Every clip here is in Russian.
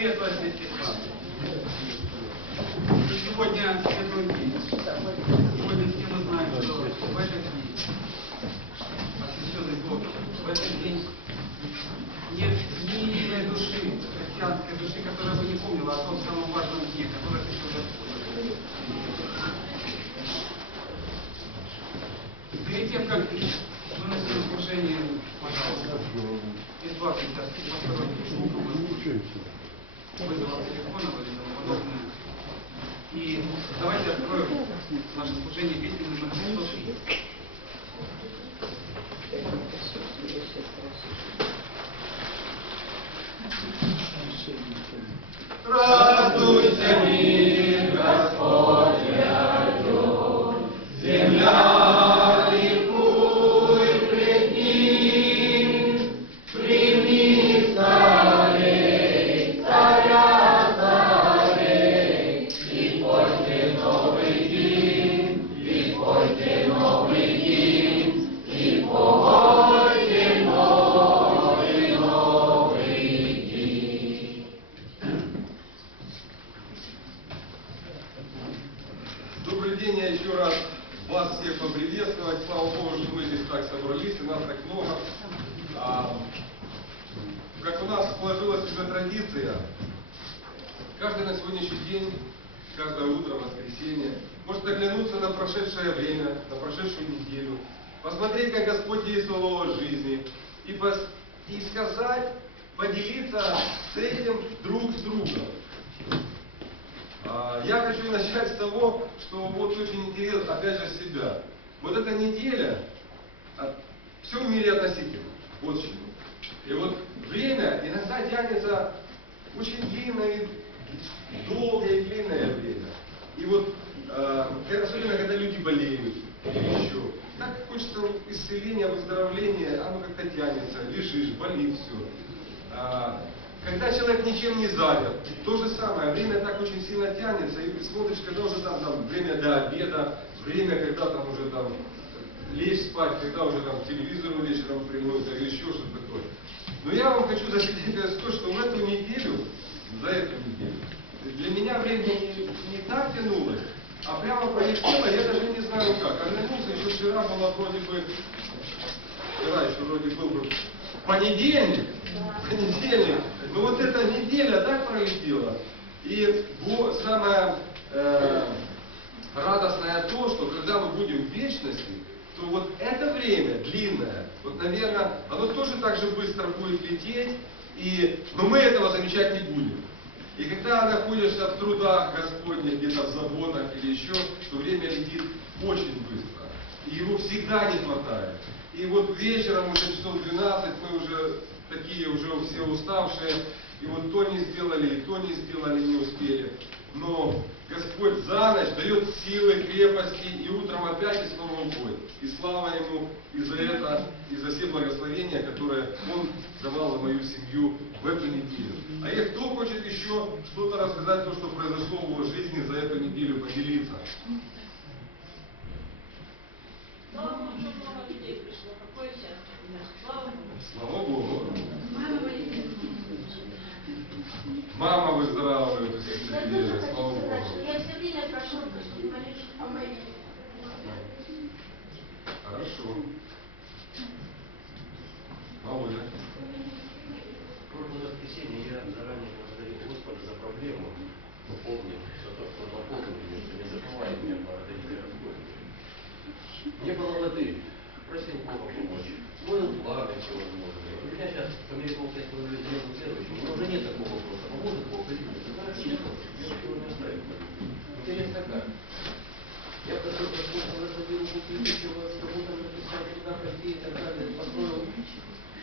приветствовать всех вас. Сегодня светлый день. Сегодня все мы знаем, что в этот день, освященный Бог, в этот день нет ни единой души, христианской души, которая бы не помнила о том самом важном дне, который пришел Господь. Перед тем, как мы начнем служение, пожалуйста, избавьтесь от посторонних звуков, вызовов телефонов или тому подобное. И давайте откроем наше служение песней номер 106. Радуйся, мир Господня, земля. Поприветствовать. Слава Богу, что мы здесь так собрались, и нас так много. Как у нас сложилась уже традиция, каждый на сегодняшний день, каждое утро, воскресенье, может оглянуться на прошедшее время, на прошедшую неделю, посмотреть, как Господь действовал в его жизни, и сказать, поделиться с этим друг с другом. Я хочу начать с того, что вот очень интересно, опять же, себя. Вот эта неделя, все в мире относительно, вот чему. И вот время иногда тянется очень длинное, долгое и длинное время. И вот, особенно когда люди болеют, или еще, так хочется исцеления, выздоровления, оно как-то тянется, лежишь, болит все. Когда человек ничем не занят, то же самое, время так очень сильно тянется, и смотришь, когда уже там время до обеда, время, когда там уже там лечь спать, когда уже там к телевизору вечером приносят, или еще что-то такое. Но я вам хочу засвидетельствовать то, что в эту неделю, за эту неделю, для меня время не так тянулось, а прямо пролетело, я даже не знаю как. Оглянулся, еще вчера было вроде бы, был понедельник, но вот эта неделя так пролетела. И самое радостное то, что когда мы будем в вечности, то вот это время длинное, вот, наверное, оно тоже так же быстро будет лететь, но мы этого замечать не будем. И когда находишься в трудах Господних, где-то в заботах или еще, то время летит очень быстро. И его всегда не хватает. И вот вечером уже часов 12 мы уже такие уже все уставшие, и вот то не сделали, и то не сделали, не успели. Но Господь за ночь дает силы, крепости, и утром опять и снова уходит. И слава Ему и за это, и за все благословения, которые Он давал за мою семью в эту неделю. А кто хочет еще что-то рассказать, то, что произошло в его жизни за эту неделю, поделиться? Слава Богу, что много людей пришло. Какое счастье. Слава Богу. Слава Богу. Мама выздоравливает в этой неделе. Слава Богу. Я все время прошу, чтобы молились о моей. Хорошо. Володя. В прошлое воскресенье я заранее благодарил Господа за проблему. Но помню, за то, что он напомнил мне, что не забывай меня по этой разгоне. Не было воды. Просил Бога помочь. Строил планы всевозможные. У меня сейчас по мере того, как я делаю следующим, у меня уже нет такого вопроса. Поможет Бог или нет? Это хорошо. Я его не оставить. Интересно как? Я просил Господа, рассадил руку следующего, кому-то написал, куда пойти и так далее. Построил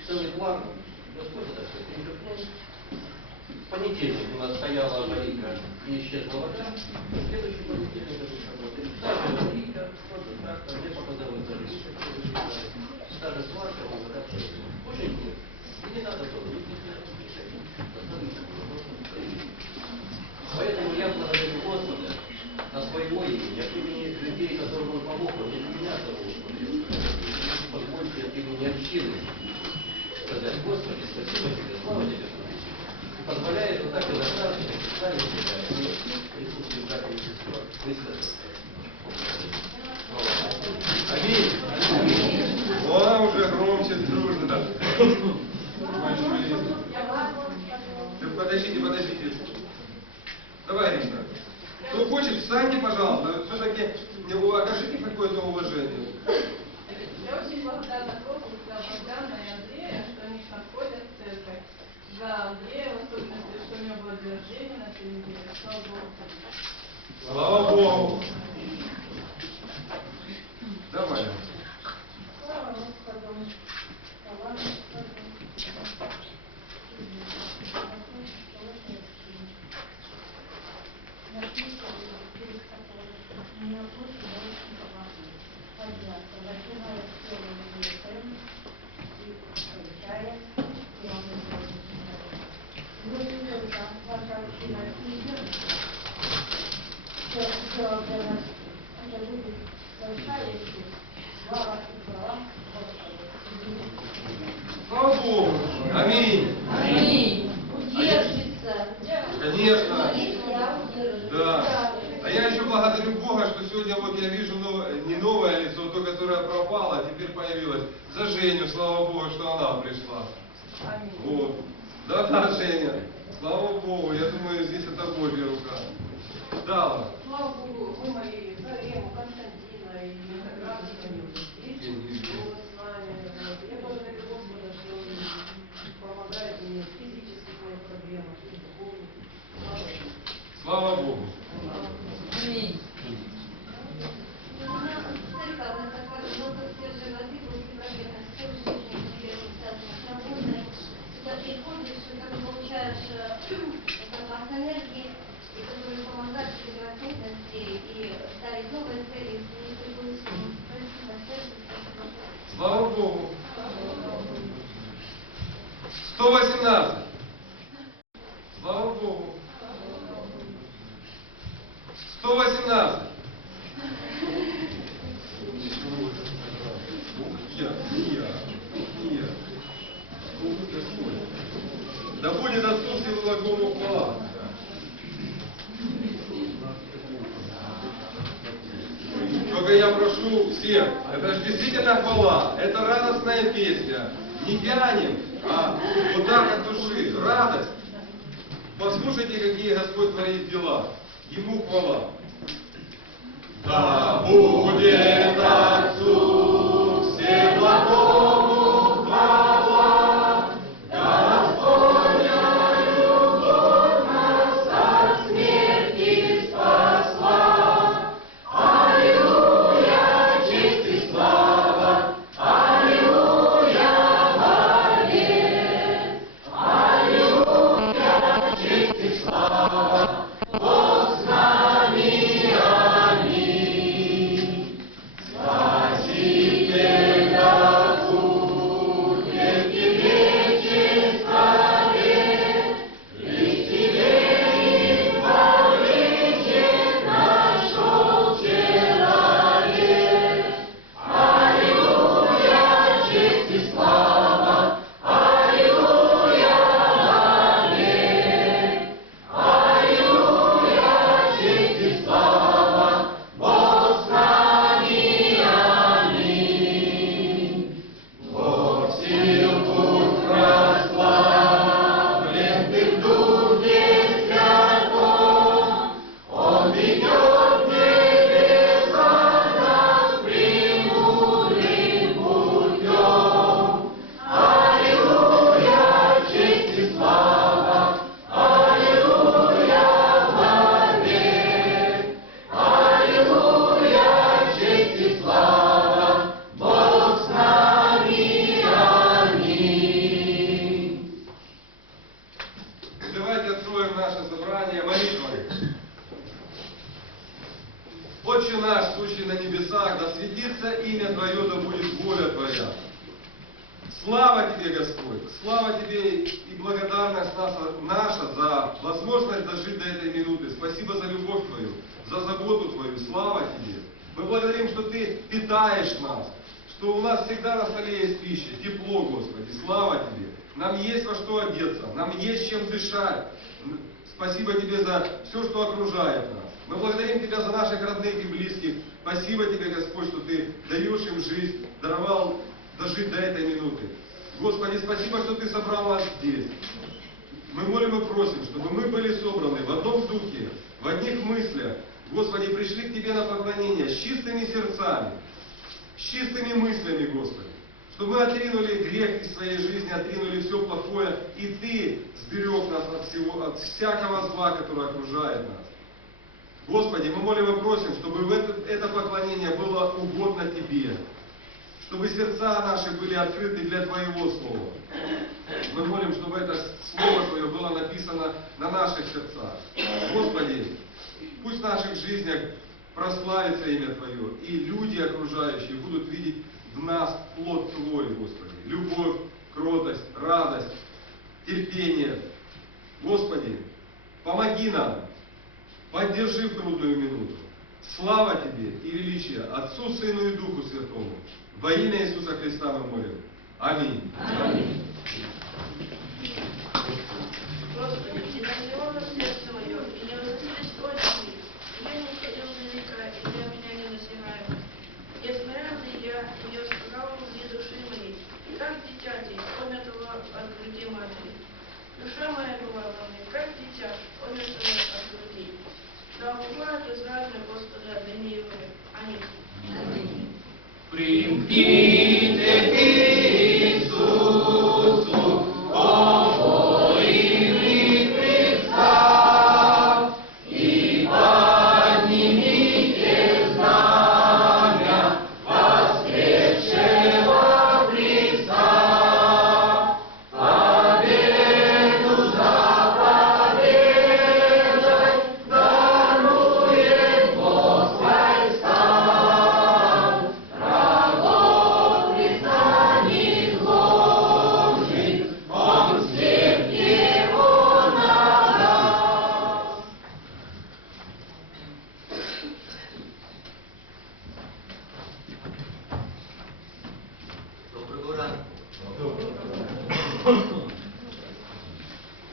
целый план. Господь это все перечеркнул. В понедельник у нас стояла аварийка и исчезла вода. В следующий понедельник это работает. Даже аварийка, просто так, мне показалось даже. Старая сварка, вода все. Очень круто. И не надо тоже. Поэтому я благодарю Господа на своего имени, от имени людей, которым Он помог, но не меня самого, позвольте от имени общины сказать: Господи, спасибо Тебе, слава Тебе, позволяет вот так и сами себя, и присутствие братьев и сестер, Христа. Аминь. О, уже громче, дружно. Подождите. Давай, Рита. Кто хочет, встаньте, пожалуйста. Все-таки окажите какое-то уважение. Я очень благодарна Богу за Богдана и Андрея, что они находят в церковь. За Андрея, в особенности, что у него было день рождения на этой неделе. Слава Богу. Слава Богу. Давай. Слава Господу. Слава Господу. Слава Богу. Аминь. Аминь. Удержится. Конечно. Да. А я еще благодарю Бога, что сегодня вот я вижу не новое лицо, то, которое пропало, а теперь появилось. За Женю, слава Богу, что она пришла. Аминь. Вот. Да, Женя. Слава Богу, я думаю, здесь это Божья рука. Дала. Слава Богу, мы мои Зарему, Константина и Михаила здесь, вот с вами. Я благодарю Господа, что Он помогает мне в физических моих проблемах и духовных. Слава Богу. Аминь. энергии, и которые помогают тебе растить и ставить новые цели, и требуют Слава Богу. 118. Слава Богу. 118. Я. Да будет отсутствие глаголу хвала. Только я прошу всех, это же действительно хвала, это радостная песня. Не тянем, а вот так от души, радость. Послушайте, какие Господь творит дела. Ему хвала. Да будет Отцу Всеблагому хвала, Господня любовь нас от смерти спасла. Аллилуйя, честь и слава, аллилуйя, вовек. Аллилуйя, честь и слава, Бог с нами. Отче наш, сущий на небесах, да светится имя Твое, да будет воля Твоя. Слава Тебе, Господь! Слава Тебе и благодарность наша за возможность дожить до этой минуты. Спасибо за любовь Твою, за заботу Твою. Слава Тебе! Мы благодарим, что Ты питаешь нас, что у нас всегда на столе есть пища, тепло, Господи. Слава Тебе! Нам есть во что одеться, нам есть чем дышать. Спасибо Тебе за все, что окружает нас. Мы благодарим Тебя за наших родных и близких. Спасибо Тебе, Господь, что Ты даешь им жизнь, даровал дожить до этой минуты. Господи, спасибо, что Ты собрал нас здесь. Мы молим и просим, чтобы мы были собраны в одном духе, в одних мыслях. Господи, пришли к Тебе на поклонение с чистыми сердцами, с чистыми мыслями, Господи. Чтобы мы отринули грех из своей жизни, отринули все плохое, и Ты сберег нас от всего, от всякого зла, которое окружает нас. Господи, мы молим и просим, чтобы это поклонение было угодно Тебе, чтобы сердца наши были открыты для Твоего Слова. Мы молим, чтобы это Слово Твое было написано на наших сердцах. Господи, пусть в наших жизнях прославится имя Твое, и люди окружающие будут видеть в нас плод Твой, Господи. Любовь, кротость, радость, терпение. Господи, помоги нам, поддержи в трудную минуту. Слава Тебе и величие Отцу, Сыну и Духу Святому. Во имя Иисуса Христа мы молим. Аминь. Аминь. Господи, не разлило сердце мое, и не разлились очи, я не уходил далеко, и для меня не насягают. Я смиренный я, не сказал мне души моей, и как дитяти, помятого от груди матери. Душа моя была во мне, как дитя, помятого от груди. Да угла безразно Господа, да не его. Аминь. Аминь. Примкните к Иисусу, помолимый Христа, и поднимите знамя воскресшего Христа. Победу за победой дарует Господь стан.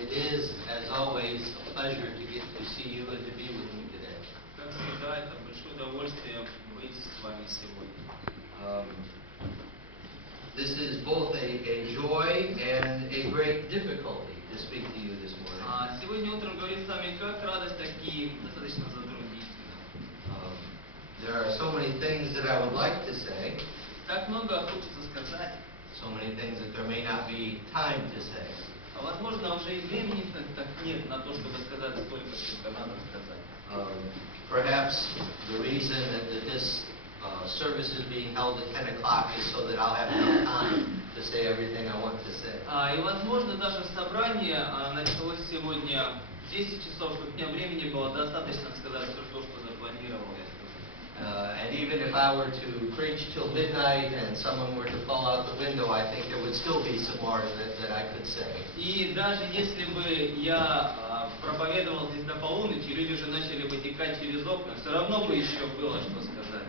It is, as always, a pleasure to get to see you and to be with you today. Как всегда, это большое удовольствие быть с вами сегодня. This is both a joy and a great difficulty to speak to you this morning. Сегодня утром говорить с вами как радость, так и достаточно затруднительно. There are so many things that I would like to say, Так много хочется сказать, so many things that there may not be time to say. а возможно уже и времени так нет на то, чтобы сказать столько, сколько надо сказать. Perhaps the reason that this service is being held at 10 o'clock is so that I'll have enough time to say everything I want to say. И возможно даже собрание началось сегодня в 10 часов, чтобы мне времени было достаточно сказать все то, что запланировал я. And even if I were to preach till midnight and someone were to fall out the window, I think there would still be some more that I could say. И даже если бы я проповедовал здесь до полуночи, люди же начали вытекать через окна, все равно бы еще было что сказать.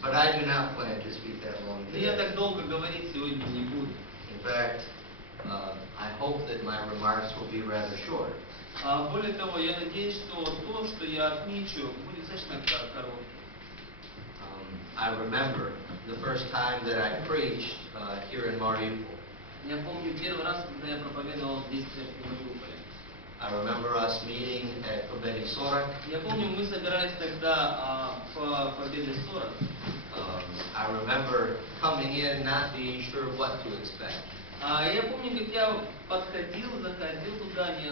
But I do not plan to speak that long Но я today. так долго говорить сегодня не буду. In fact, I hope that my remarks will be rather short. Более того, я надеюсь, что то, что я отмечу, будет достаточно коротким. I remember the first time that I preached here in Maриуполь. Я помню первый раз, когда я проповедовал здесь в церкви Мариуполя. I remember us meeting at Победы 40. Я помню, мы собирались тогда по Победе 40. I remember coming in not being sure what to expect. Я помню, как я заходил туда, не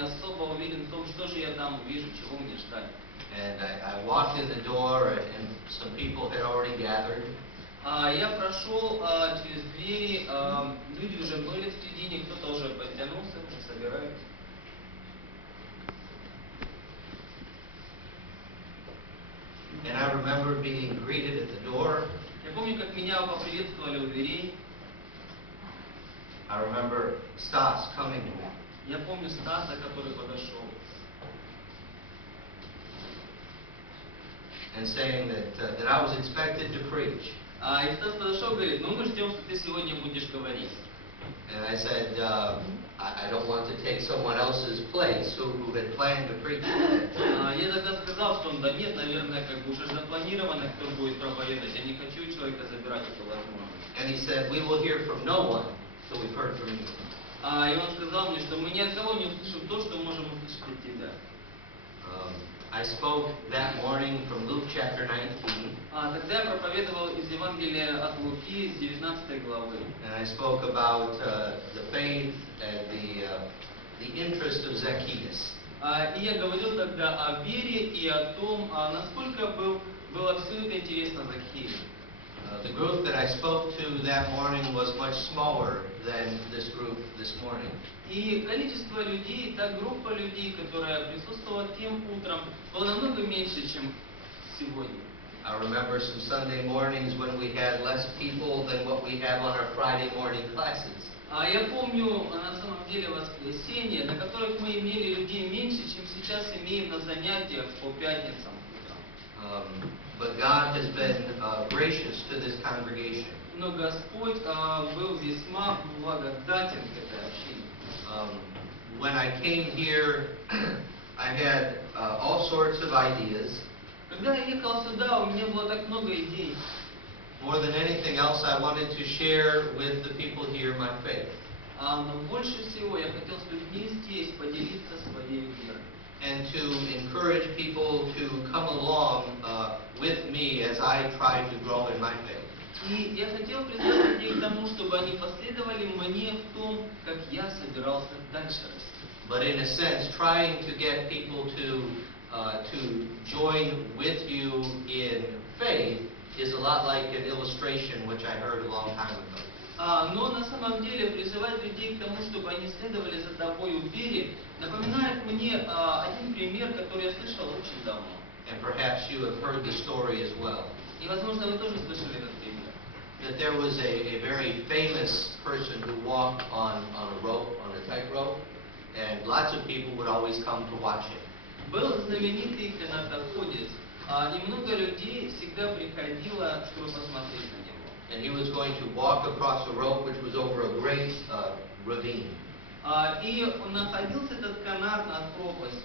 особо уверен в том, что же я там увижу, чего мне ждать. And I walked in the door, and some people had already gathered. Я прошел через двери, люди уже были в середине, кто-то уже подтянулся, уже собирается. And I remember being greeted at the door. Я помню, как меня поприветствовали у дверей. I remember Stas coming to me. Я помню Стаса, который подошел. And saying that I was expected to preach. И Стас подошел и говорит, ну мы ждем, что ты сегодня будешь говорить. And I said, I don't want to take someone else's place who had planned to preach today. Я тогда сказал, что да нет, наверное, как бы уже запланировано, кто будет проповедовать. Я не хочу человека забирать эту возможность. And he said, we will hear from no one till we've heard from you. И он сказал мне, что мы ни от кого не услышим то, что можем услышать от тебя. I spoke that morning from Luke chapter 19. Тогда я проповедовал из Евангелия от Луки с 19 главы. And I spoke about the faith and the interest of Zacchaeus. И я говорил тогда о вере и о том, насколько было все это интересно Закхею. The group that I spoke to that morning was much smaller than this group this morning. И количество людей, та группа людей, которая присутствовала тем утром, было намного меньше, чем сегодня. I remember some Sunday mornings when we had less people than what we have on our Friday morning classes. Я помню на самом деле воскресенье, на которых мы имели людей меньше, чем сейчас имеем на занятиях по пятницам утром. But God has been gracious to this congregation. Но Господь был весьма благодатен к этой общине. When I came here, I had all sorts of ideas. Когда я ехал сюда, у меня было так много идей. More than anything else, I wanted to share with the people here my faith. Но больше всего я хотел с людьми здесь поделиться своей верой. And to encourage people to come along with me as I try to grow in my faith. И я хотел призвать людей к тому, чтобы они последовали мне в том, как я собирался дальше расти. But in a sense, trying to get people to join with you in faith is a lot like an illustration which I heard a long time ago. Но на самом деле призывать людей к тому, чтобы они следовали за тобой в вере, напоминает мне один пример, который я слышал очень давно. And perhaps you have heard the story as well. И, возможно, вы тоже слышали этот пример. That there was a very famous person who walked on a rope, on a tightrope, and lots of people would always come to watch him. Был знаменитый канатоходец, и много людей всегда приходило, чтобы посмотреть на него. And he was going to walk across a rope which was over a great ravine. И находился этот канат над пропастью.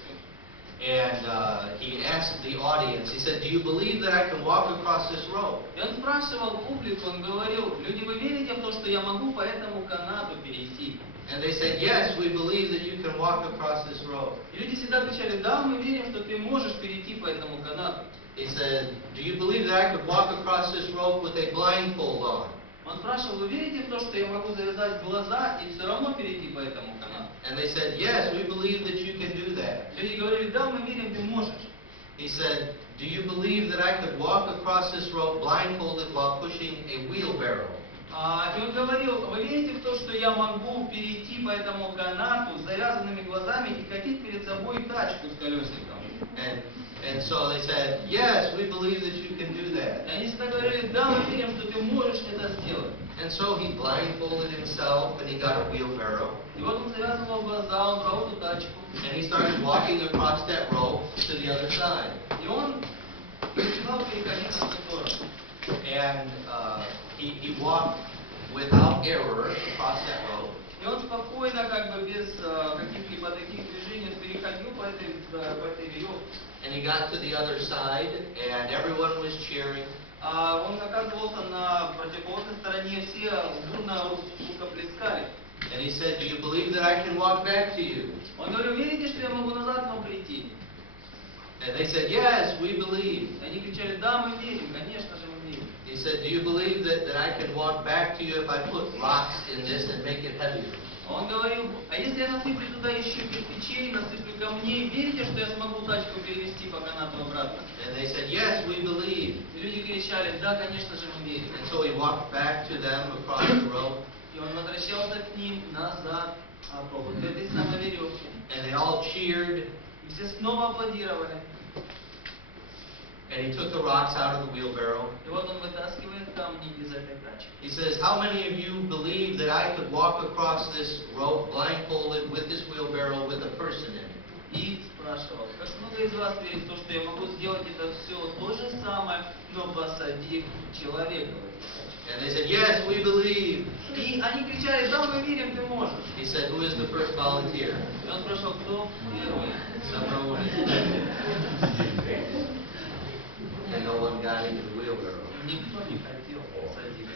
And he asked the audience, he said, do you believe that I can walk across this rope? И он спрашивал публику, он говорил, люди, вы верите в то, что я могу по этому канату перейти? And they said, yes, we believe that you can walk across this rope. И люди всегда отвечали, да, мы верим, что ты можешь перейти по этому канату. He said, do you believe that I could walk across this rope with a blindfold on? Он спрашивал, вы верите в то, что я могу завязать глаза и все равно перейти по этому канату? And they said, yes, we believe that you can do that. Люди говорили, да, мы верим, ты можешь. He said, do you believe that I could walk across this rope blindfolded while pushing a wheelbarrow? И он говорил, вы верите в то, что я могу перейти по этому канату с завязанными глазами и катить перед собой тачку с колесиком? And so they said, yes, we believe that you can do that. И они всегда говорили, да, мы верим, что ты можешь это сделать. And so he blindfolded himself and he got a wheelbarrow. И вот он завязывал глаза, он брал эту тачку. And he started walking across that rope to the other side. И он начинал переходить на ту сторону. And he walked without error across that rope. И он спокойно, как бы без каких-либо таких движений, переходил по этой веревке. And he got to the other side and everyone was cheering. Он оказывался на противоположной стороне, все бурно рукоплескали. And he said, do you believe that I can walk back to you? Он говорил, верите, что я могу назад к вам прийти? And they said, yes, we believe. И они кричали, да, мы верим, конечно же мы верим. He said, do you believe that I can walk back to you if I put rocks in this and make it heavier? Он говорил, а если я насыплю туда еще кирпичей, насыплю камней, верите, что я смогу тачку перевести по канату обратно? And they said, yes, we believe. И люди кричали, да, конечно же мы верим. And so he walked back to them across the rope. И он возвращался к ним назад по вот этой самой веревке. And they all cheered. И все снова аплодировали. And he took the rocks out of the wheelbarrow. И вот он вытаскивает камни из этой тачки. He says, how many of you believe that I could walk across this rope blindfolded with this wheelbarrow with a person in it? И спрашивал, как много из вас верит в то, что я могу сделать это все то же самое, но посади человека в эту тачку. And they said, yes, we believe. И они кричали, да, мы верим, ты можешь. He said, who is the first volunteer? И он спрашивал, кто первый? Доброволец. And no one got into the wheelbarrow. Никто не хотел садиться.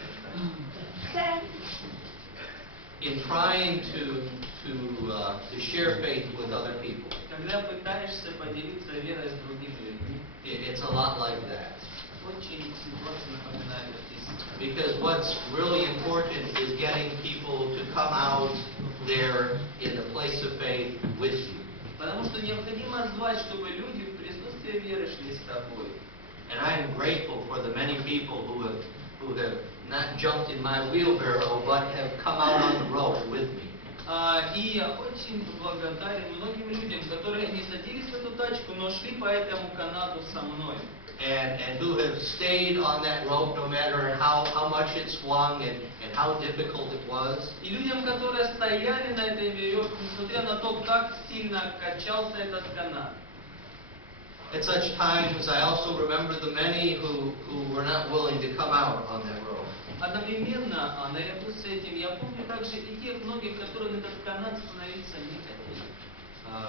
In trying to share faith with other people, Когда пытаешься поделиться верой с другими людьми, it's a lot like that. очень ситуация напоминает это. Because what's really important is getting people to come out there in the place of faith with you. Потому что необходимо звать, чтобы люди в присутствии веры шли с тобой. And I am grateful for the many people who have not jumped in my wheelbarrow, but have come out on the road with me. И я очень благодарен многим людям, которые не садились в эту тачку, но шли по этому канату со мной. And who have stayed on that rope no matter how much it swung and how difficult it was. И людям, которые стояли на этой веревке, несмотря на то, как сильно качался этот канат. At such times, I also remember the many who were not willing to come out on that rope. Одновременно, наряду с этим, я помню также и тех многих, которые на этот канат становиться не хотели.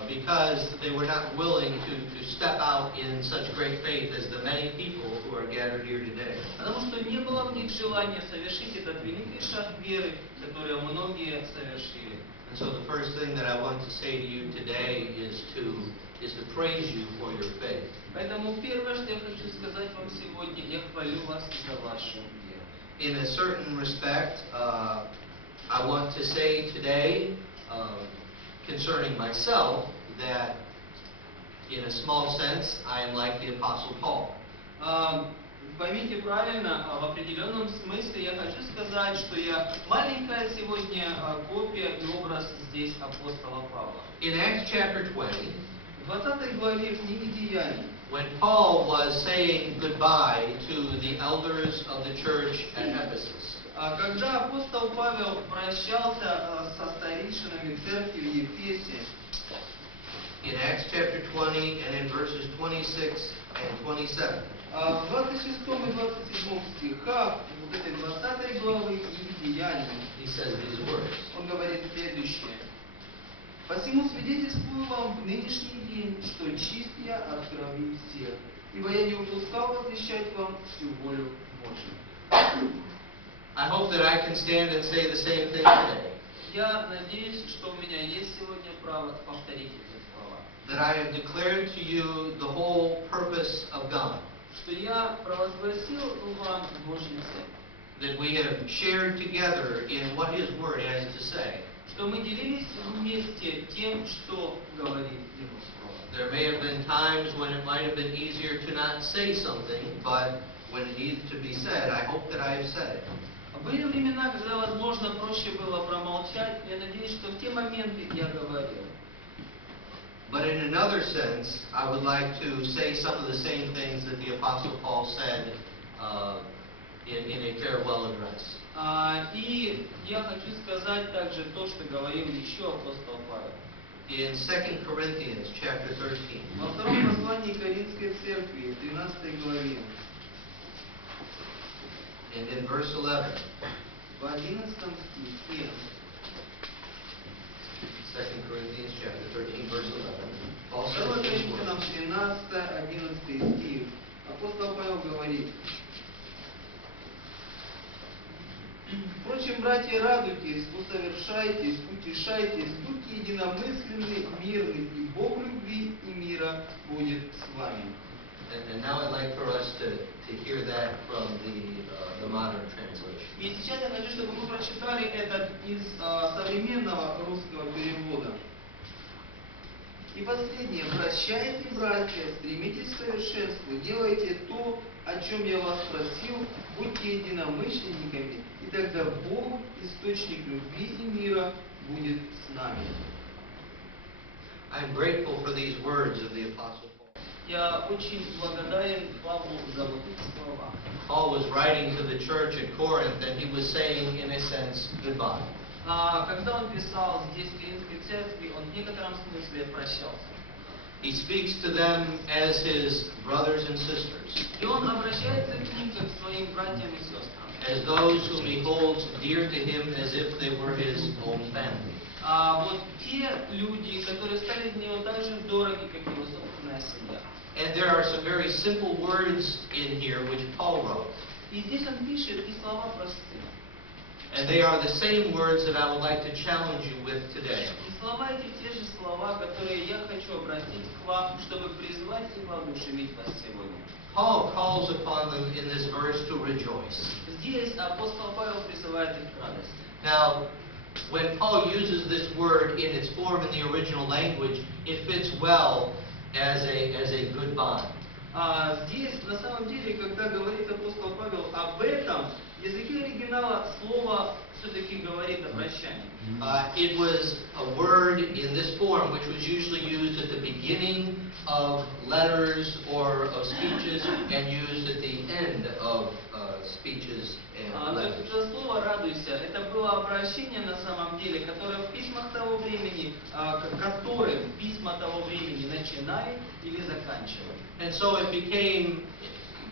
Because they were not willing to step out in such great faith as the many people who are gathered here today. Потому что не было в них желания совершить этот великий шаг веры, который многие совершили. And so the first thing that I want to say to you today is to praise you for your faith. Поэтому первое, что я хочу сказать вам сегодня, я хвалю вас за вашу веру. In a certain respect, I want to say today, concerning myself, that in a small sense, I am like the Apostle Paul. Поймите правильно, в определенном смысле я хочу сказать, что я маленькая сегодня копия и образ здесь апостола Павла. In Acts chapter 20, В 20 главе книги Деяний, when Paul was saying goodbye to the elders of the church at Ephesus, когда апостол Павел прощался со старейшинами церкви в Ефесе, in Acts chapter 20 and in verses 26 and 27, в 26 и 27 стихах вот этой 20 главы книги Деяний, he says these words. он говорит следующее. «Посему свидетельствую вам в нынешний день, что чист я от крови всех, ибо я не упускал возвещать вам всю волю Божию». I hope that I can stand and say the same thing today. Я надеюсь, что у меня есть сегодня право повторить эти слова. That I have declared to you the whole purpose of God. Что я провозгласил вам Божью цель. That we have shared together in what His Word has to say. Что мы делились вместе тем, что говорит Его Слово. There may have been times when it might have been easier to not say something, but when it needed to be said, I hope that I have said it. Были времена, когда, возможно, проще было промолчать. Я надеюсь, что в те моменты я говорил. But in another sense, I would like to say some of the same things that the Apostle Paul said in a farewell address. И я хочу сказать также то, что говорил еще апостол Павел. In 2 Corinthians chapter 13, Во втором послании Коринфской церкви, в 13 главе, and in verse 11, в 11 стихе, 2 Corinthians chapter 13, verse 11, Paul 2 says these Коринфянам words. 13-11 стих, апостол Павел говорит: «Впрочем, братья, радуйтесь, усовершайтесь, утешайтесь, будьте единомысленны, мирны, и Бог любви и мира будет с вами». And now I'd like for us to hear that from the modern translation. И сейчас я хочу, чтобы мы прочитали это из современного русского перевода. И последнее. Прощайте, братья, стремитесь к совершенству, делайте то, о чем я вас просил, будьте единомышленниками, и тогда Бог, источник любви и мира, будет с нами. I'm grateful for these words of the Apostle Paul. Я очень благодарен Павлу за вот эти слова. Paul was writing to the church at Corinth, and he was saying, in a sense, goodbye. Когда он писал здесь в Коринфской церкви, он в некотором смысле прощался. He speaks to them as his brothers and sisters, И он обращается к ним как к своим братьям и сестрам. as those whom he holds dear to him as if they were his own family. А вот те люди, которые стали для него так же дороги, как его собственная семья. And there are some very simple words in here which Paul wrote. И здесь он пишет, и слова простые. And they are the same words that I would like to challenge you with today. И слова эти те же слова, которые я хочу обратить к вам, чтобы призвать и воодушевить вас сегодня. Paul calls upon them in this verse to rejoice. Здесь апостол Павел призывает их к радости. Now, when Paul uses this word in its form in the original language, it fits well as a goodbye. А здесь, на самом деле, когда говорит апостол Павел об этом, в языке оригинала слово все-таки говорит о прощании. It was a word in this form which was usually used at the beginning of letters or of speeches and used at the end of speeches and То letters. есть это слово «радуйся» — это было обращение на самом деле, которое в письмах того времени, которым письма того времени начинали или заканчивали. And so it became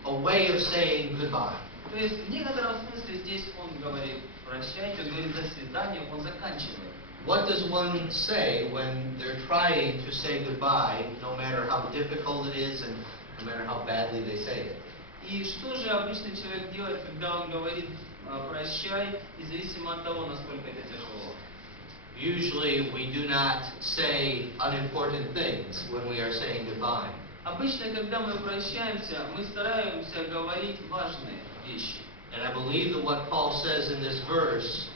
a way of saying goodbye. То есть в некотором смысле здесь он говорит «прощайте», он говорит «до свидания», он заканчивает. What does one say when they're trying to say goodbye, no matter how difficult it is and no matter how badly they say it? И что же обычный человек делает, когда он говорит «прощай», независимо от того, насколько это тяжело? Usually we do not say unimportant things when we are saying goodbye. Обычно, когда мы прощаемся, мы стараемся говорить важные вещи. And I believe that what Paul says in this verse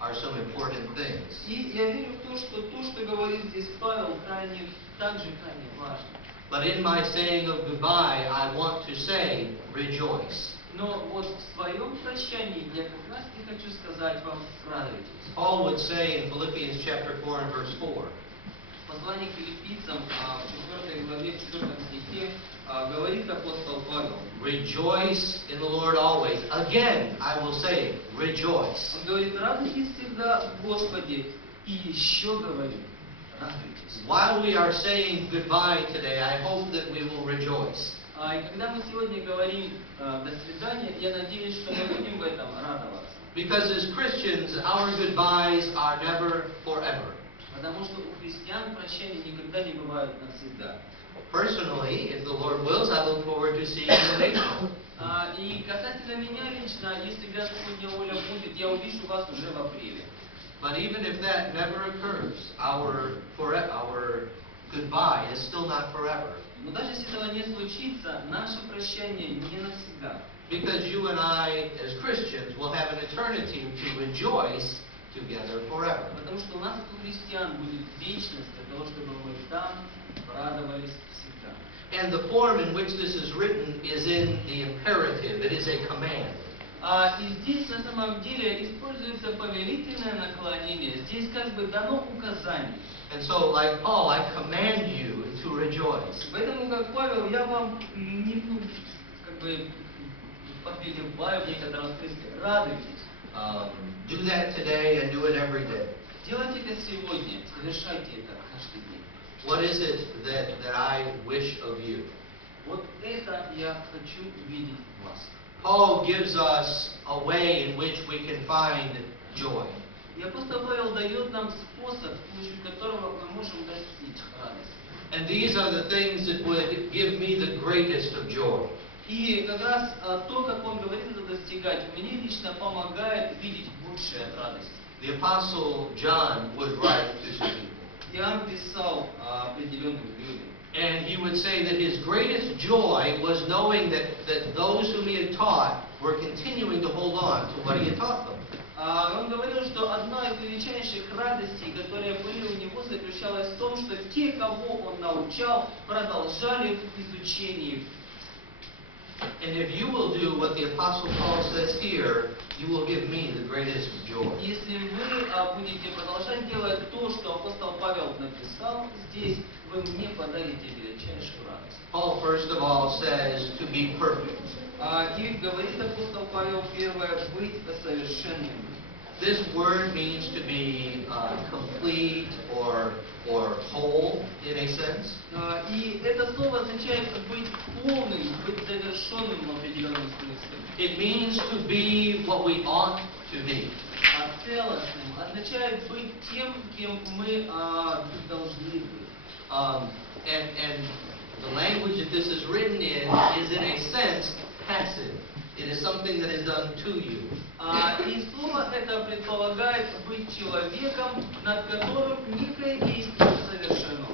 are some important things. И я верю в то, что говорит здесь Павел, также крайне важно. But in my saying of goodbye, I want to say rejoice. Но вот в своем прощании я как раз и хочу сказать вам радуйтесь. Paul would say in Philippians chapter 4 and verse 4, Послание к филиппийцам в 4 главе, в 4 стихе говорит апостол Павел. rejoice in the Lord always. Again, I will say, rejoice. Он говорит, радуйтесь всегда в Господе. И еще говорит, радуйтесь. While we are saying goodbye today, I hope that we will rejoice. И когда мы сегодня говорим до свидания, я надеюсь, что мы будем в этом радоваться. Because as Christians, our goodbyes are never forever. Потому что у христиан прощания никогда не бывают навсегда. Personally, if the Lord wills, I look forward to seeing you in April. И касательно меня лично, если Господня воля будет, я увижу вас уже в апреле. But even if that never occurs, our goodbye is still not forever. Но даже если этого не случится, наше прощание не навсегда. Because you and I, as Christians, will have an eternity to rejoice together forever. Потому что у нас, у христиан, будет вечность для того, чтобы мы там радовались всегда. And the form in which this is written is in the imperative. It is a command. И здесь на самом деле используется повелительное наклонение. Здесь как бы дано указание. And so, like Paul, I command you to rejoice. Поэтому, как Павел, я вам повелеваю в некотором смысле, радуйтесь. Do that today and do it every day. Делайте это сегодня, совершайте это каждый день. What is it that I wish of you? Вот это я хочу видеть в вас. Paul gives us a way in which we can find joy. И апостол Павел дает нам способ, с помощью которого мы можем достичь радости. And these are the things that would give me the greatest of joy. И как раз то, как он говорит это достигать, мне лично помогает видеть большее от радости. The Apostle John would write to some people. Иоанн писал определенным людям. And he would say that his greatest joy was knowing that those whom he had taught were continuing to hold on to what he had taught them. Он говорил, что одна из величайших радостей, которые были у него, заключалась в том, что те, кого он научал, продолжали в изучении. And if you will do what the Apostle Paul says here, you will give me the greatest joy. Если вы будете продолжать делать то, что апостол Павел написал здесь, вы мне подарите величайшую радость. Paul, first of all, says to be perfect. И говорит апостол Павел первое, быть совершенным. This word means to be complete or whole in a sense. И это слово означает быть полным, быть завершенным в определенном смысле. It means to be what we ought to be. А целостным означает быть тем, кем мы должны быть. And the language that this is written in is in a sense passive. It is something that is done to you. И слово это предполагает быть человеком, над которым некое действие совершено.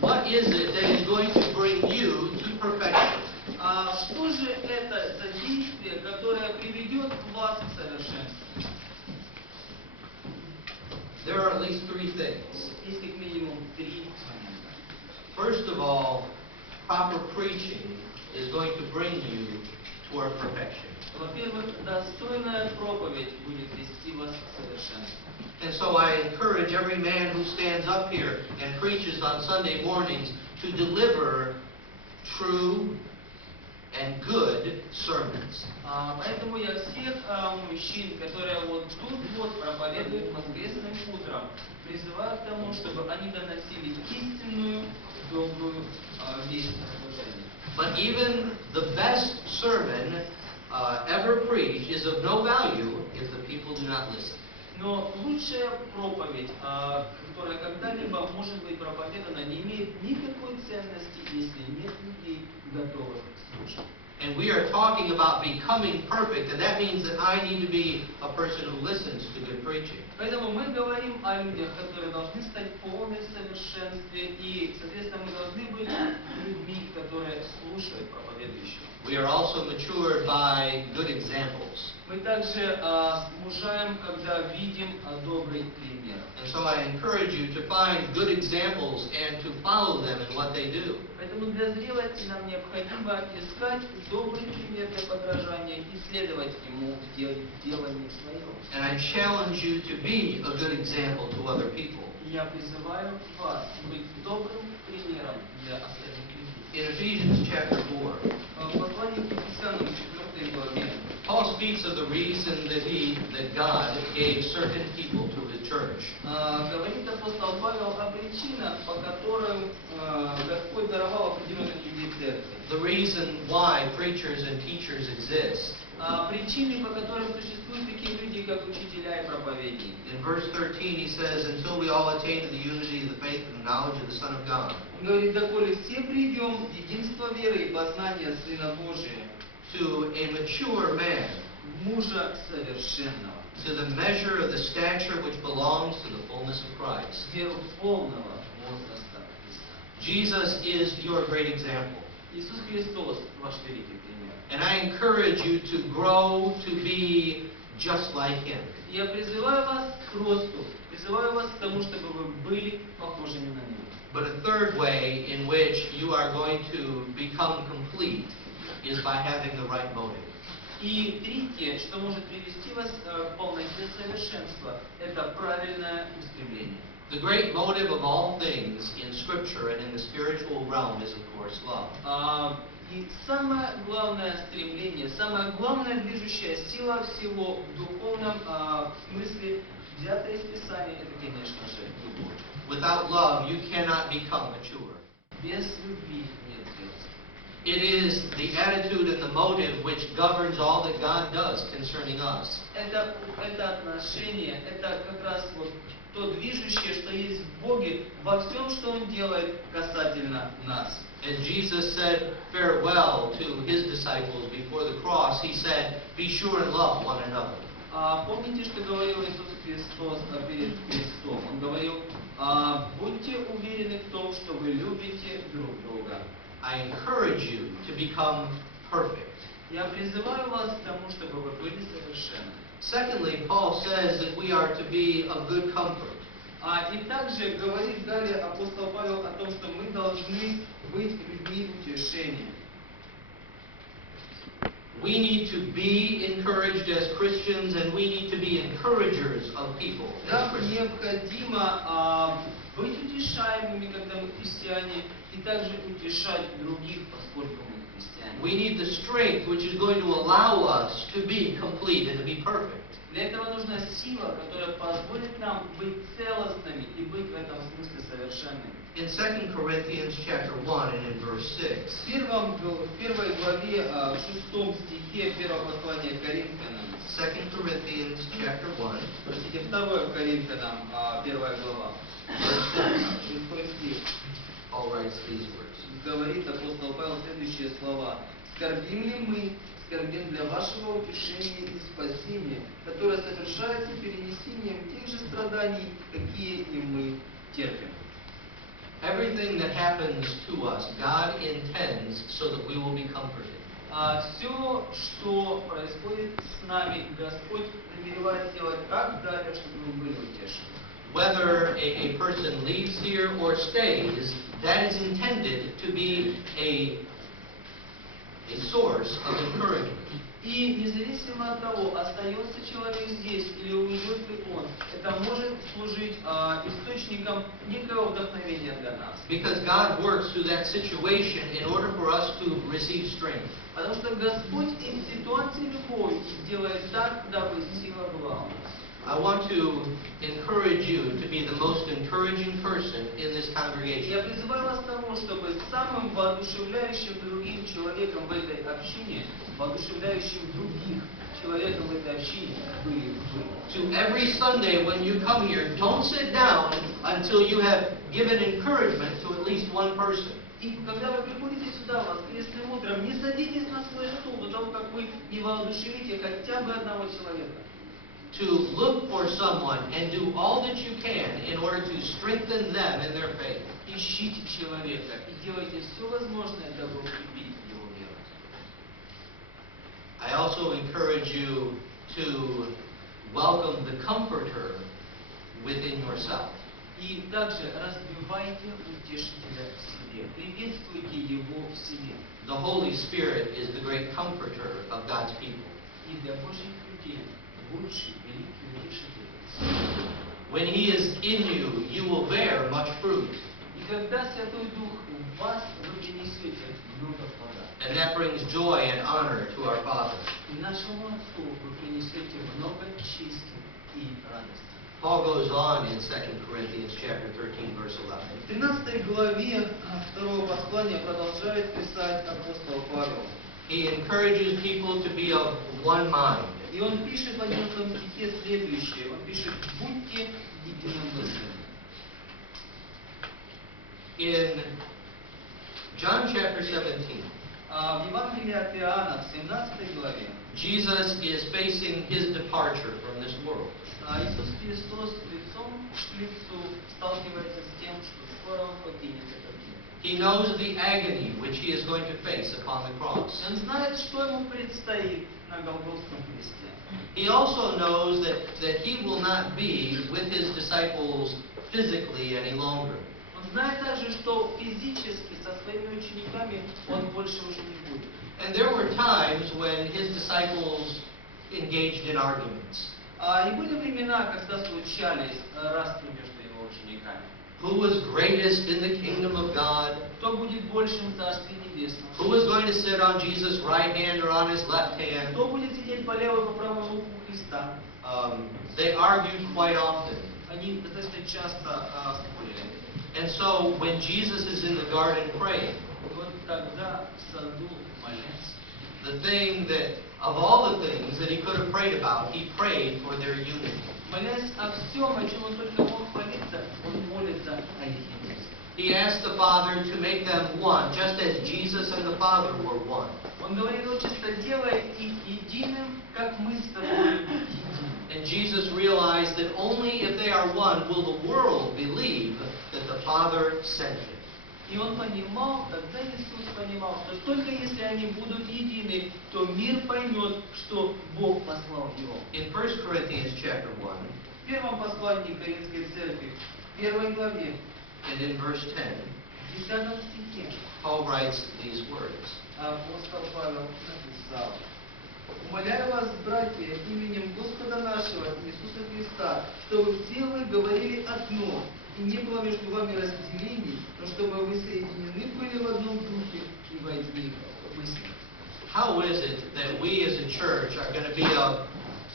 What is it that is going to bring you to perfection? Что же это за действие, которое приведет вас к совершенству? There are at least three things. Есть как минимум три момента. First of all, proper preaching is going to bring you toward perfection. Во-первых, достойная проповедь будет вести вас к совершенству. And so I encourage every man who stands up here and preaches on Sunday mornings to deliver true and good sermons. Поэтому я всех мужчин, которые вот тут вот проповедуют воскресным утром, призываю к тому, чтобы они доносили истинную, добрую весть о служении. But even the best sermon ever preached is of no value if the people do not listen. Но лучшая проповедь, которая когда-либо может быть проповедана, не имеет никакой ценности, если нет людей, готовых слушать. And we are talking about becoming perfect, and that means that I need to be a person who listens to good preaching. Поэтому мы говорим о людях, которые должны стать полны в совершенстве, и, соответственно, мы должны быть людьми, которые слушают проповедующих. We are also matured by good examples. Мы также мужаем, когда видим добрый пример. And so I encourage you to find good examples and to follow them in what they do. Поэтому для зрелости нам необходимо искать добрый пример для подражания и следовать ему в делании своем. And I challenge you to be a good example to other people. И я призываю вас быть добрым примером для остальных людей. In Ephesians chapter 4, В послании к Ефесянам 4 главе Paul speaks of the reason that God gave certain people to his church. говорит апостол Павел о причинах, по которым Господь даровал определенных людей церкви. The reason why preachers and teachers exist. Причины, по которым существуют такие люди, как учителя и проповедники. In verse 13 he says, until we all attain to the unity of the faith and the knowledge of the Son of God. Он говорит, доколе все придем в единство веры и познания Сына Божия, To a mature man, мужа совершенного, to the measure of the stature which belongs to the fullness of Christ. веру полного возраста Христа. Jesus is your great example. Иисус Христос ваш великий пример. And I encourage you to grow to be just like Him. Я призываю вас к росту, призываю вас к тому, чтобы вы были похожими на Него. But a third way in which you are going to become complete is by having the right motive. И третье, что может привести вас к полноте совершенства, это правильное устремление. The great motive of all things in Scripture and in the spiritual realm is, of course, love. И самое главное стремление, самая главная движущая сила всего в духовном смысле, взятое из Писания, это, конечно же, любовь. Without love, you cannot become mature. Без любви нет зрелости. It is the attitude and the motive which governs all that God does concerning us. Это отношение, это как раз вот то движущее, что есть в Боге во всем, что Он делает касательно нас. As Jesus said farewell to His disciples before the cross, He said, be sure and love one another. Помните, что говорил Иисус Христос перед крестом? Он говорил, будьте уверены в том, что вы любите друг друга. I encourage you to become perfect. Я призываю вас к тому, чтобы вы были совершенны. Secondly, Paul says that we are to be of good comfort. И также говорит далее апостол Павел о том, что мы должны быть людьми утешения. We need to be encouraged as Christians, and we need to be encouragers of people. Нам необходимо быть утешаемыми, когда мы христиане, и также утешать других, поскольку мы христиане. We need the strength which is going to allow us to be complete and to be perfect. Для этого нужна сила, которая позволит нам быть целостными и быть в этом смысле совершенными. In 2 Corinthians chapter 1 and in verse 6, В первой главе, в 6 стихе первого послания к Коринфянам, 2 Corinthians chapter 1, простите, 2 Коринфянам, 1 глава, verse 6 стих, 6, Paul writes these words. говорит апостол Павел следующие слова. «Скорбим ли мы, скорбим для вашего утешения и спасения, которое совершается перенесением тех же страданий, какие и мы терпим». Everything that happens to us, God intends so that we will be comforted. Все, что происходит с нами, Господь намеревает сделать так далее, чтобы мы были утешены. Whether a person leaves here or stays, that is intended to be a source of encouragement. И независимо от того, остается человек здесь или уйдет ли он, это может служить источником некого вдохновения для нас. Because God works through that situation in order for us to receive strength. Потому что Господь из ситуации любой делает так, дабы сила была у нас. I want to encourage you to be the most encouraging person in this congregation. Я призываю вас к тому, чтобы самым воодушевляющим другим человеком в этой общине, воодушевляющим других человеком в этой общине были вы. To every Sunday when you come here, don't sit down until you have given encouragement to at least one person. И когда вы приходите сюда воскресным утром, не садитесь на свой стул до того, как вы не воодушевите хотя бы одного человека. To look for someone and do all that you can in order to strengthen them in their faith. Ищите человека и делайте все возможное, дабы укрепить его веру. I also encourage you to welcome the Comforter within yourself. И также развивайте утешителя в себе, приветствуйте его в себе. The Holy Spirit is the great comforter of God's people. И для Божьих людей лучший, великий утешитель. When He is in you, you will bear much fruit. И когда Святой Дух в вас, вы принесете много плода. And that brings joy and honor to our Father. И нашему Отцу вы принесете много чести и радости. Paul goes on in 2 Corinthians chapter 13, verse 11. В 13 главе 2 послания продолжает писать апостол Павел. He encourages people to be of one mind. И он пишет в 11 стихе следующее. Он пишет: «Будьте единомысленны». In John chapter 17, В Евангелии от Иоанна, в 17 главе, Jesus is facing His departure from this world. Иисус Христос лицом к лицу сталкивается с тем, что скоро Он покинет этот мир. He knows the agony which He is going to face upon the cross. Он знает, что Ему предстоит на Голгофском кресте. He also knows that He will not be with His disciples physically any longer. Он знает также, что физически со своими учениками Он больше уже не будет. And there were times when His disciples engaged in arguments. И были времена, когда случались распри между Его учениками. Who was greatest in the kingdom of God? Кто будет большим в Царстве Небесном? Who was going to sit on Jesus' right hand or on His left hand? Кто будет сидеть по левой, по правой руку Христа? They argued quite often. Они достаточно часто спорили. And so when Jesus is in the garden praying, И вот тогда в саду молясь, the thing that, of all the things that He could have prayed about, He prayed for their unity. молясь о всем, о чем Он только мог молиться, Он молится о единстве. He asked the Father to make them one, just as Jesus and the Father were one. Он говорит: «Отче, делай их единым, как мы с тобой едины». And Jesus realized that only if they are one will the world believe that the Father sent Him. И он понимал, тогда Иисус понимал, что только если они будут едины, то мир поймет, что Бог послал его. In 1 Corinthians chapter 1, В первом послании Коринфской церкви, в 1 главе, and in verse 10, в 10 стихе, Paul writes these words. апостол Павел написал: «Умоляю вас, братья, именем Господа нашего Иисуса Христа, чтобы все вы говорили одно, и не было между вами разделений, но чтобы вы соединены были в одном духе и во едином». мыслях. How is it that we as a church are going to be of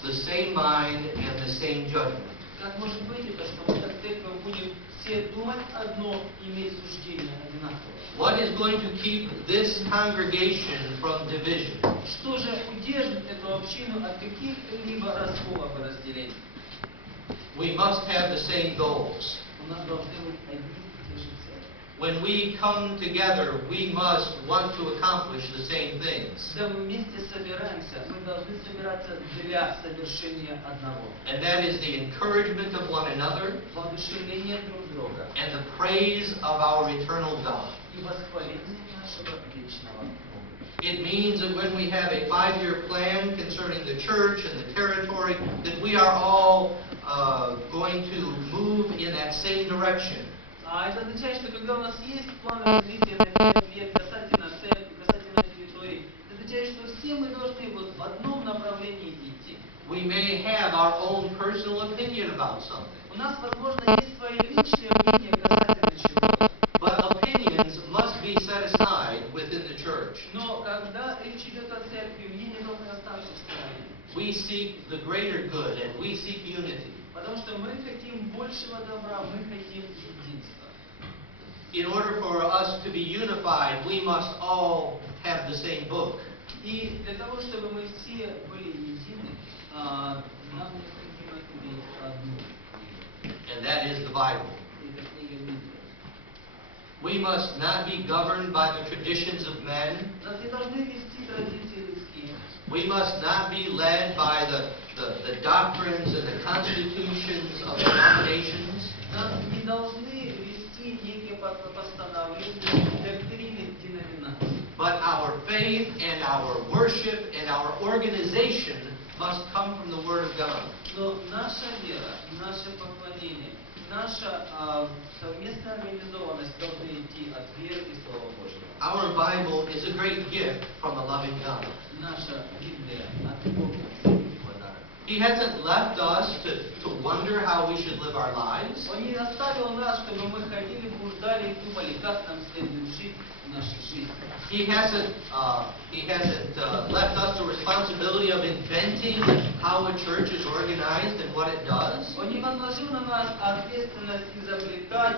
the same mind and the same judgment? Как может быть это, что мы как церковь будем все думать одно, иметь суждение одинаковое? What is going to keep this congregation from division? Что же удержит эту общину от каких-либо расколов и разделений? We must have the same goals. У нас должны быть одни и те же цели. When we come together, we must want to accomplish the same things. Когда мы вместе собираемся, мы должны собираться для совершения одного. And that is the encouragement of one another Воодушевление друг друга and the praise of our eternal God. и восхваление нашего вечного Бога. It means that when we have a 5-year plan concerning the church and the territory, that we are all going to move in that same direction. А это означает, что когда у нас есть план развития на 5 лет касательно церкви, касательно территории, это означает, что все мы должны вот в одном направлении идти. We may have our own personal opinion about something, У нас, возможно, есть свои личные мнения касательно чего-то. but opinions must be set aside within the church. Но когда речь идет о церкви, мнения должны остаться в стороне. We seek the greater good and we seek unity. Потому что мы хотим большего добра, мы хотим единства. In order for us to be unified, we must all have the same book. И для того, чтобы мы все были едины, нам необходимо иметь одну книгу. And that is the Bible. Это книга Библии. We must not be governed by the traditions of men. Нас не должны вести традиции людские. We must not be led by the doctrines and the constitutions of denominations. Нас не должны вести некие постановления, доктрины деноминаций. But our faith and our worship and our organization must come from the Word of God. Но наша вера, наше поклонение, наша совместная организованность должны идти от веры и Слова Божьего. Our Bible is a great gift from a loving God. Наша Библия от Бога. He hasn't left us to wonder how we should live our lives. Он не оставил нас, чтобы мы ходили, блуждали и думали, как нам следует жить в нашей жизни. He hasn't left us the responsibility of inventing how a church is organized and what it does. Он не возложил на нас ответственность изобретать,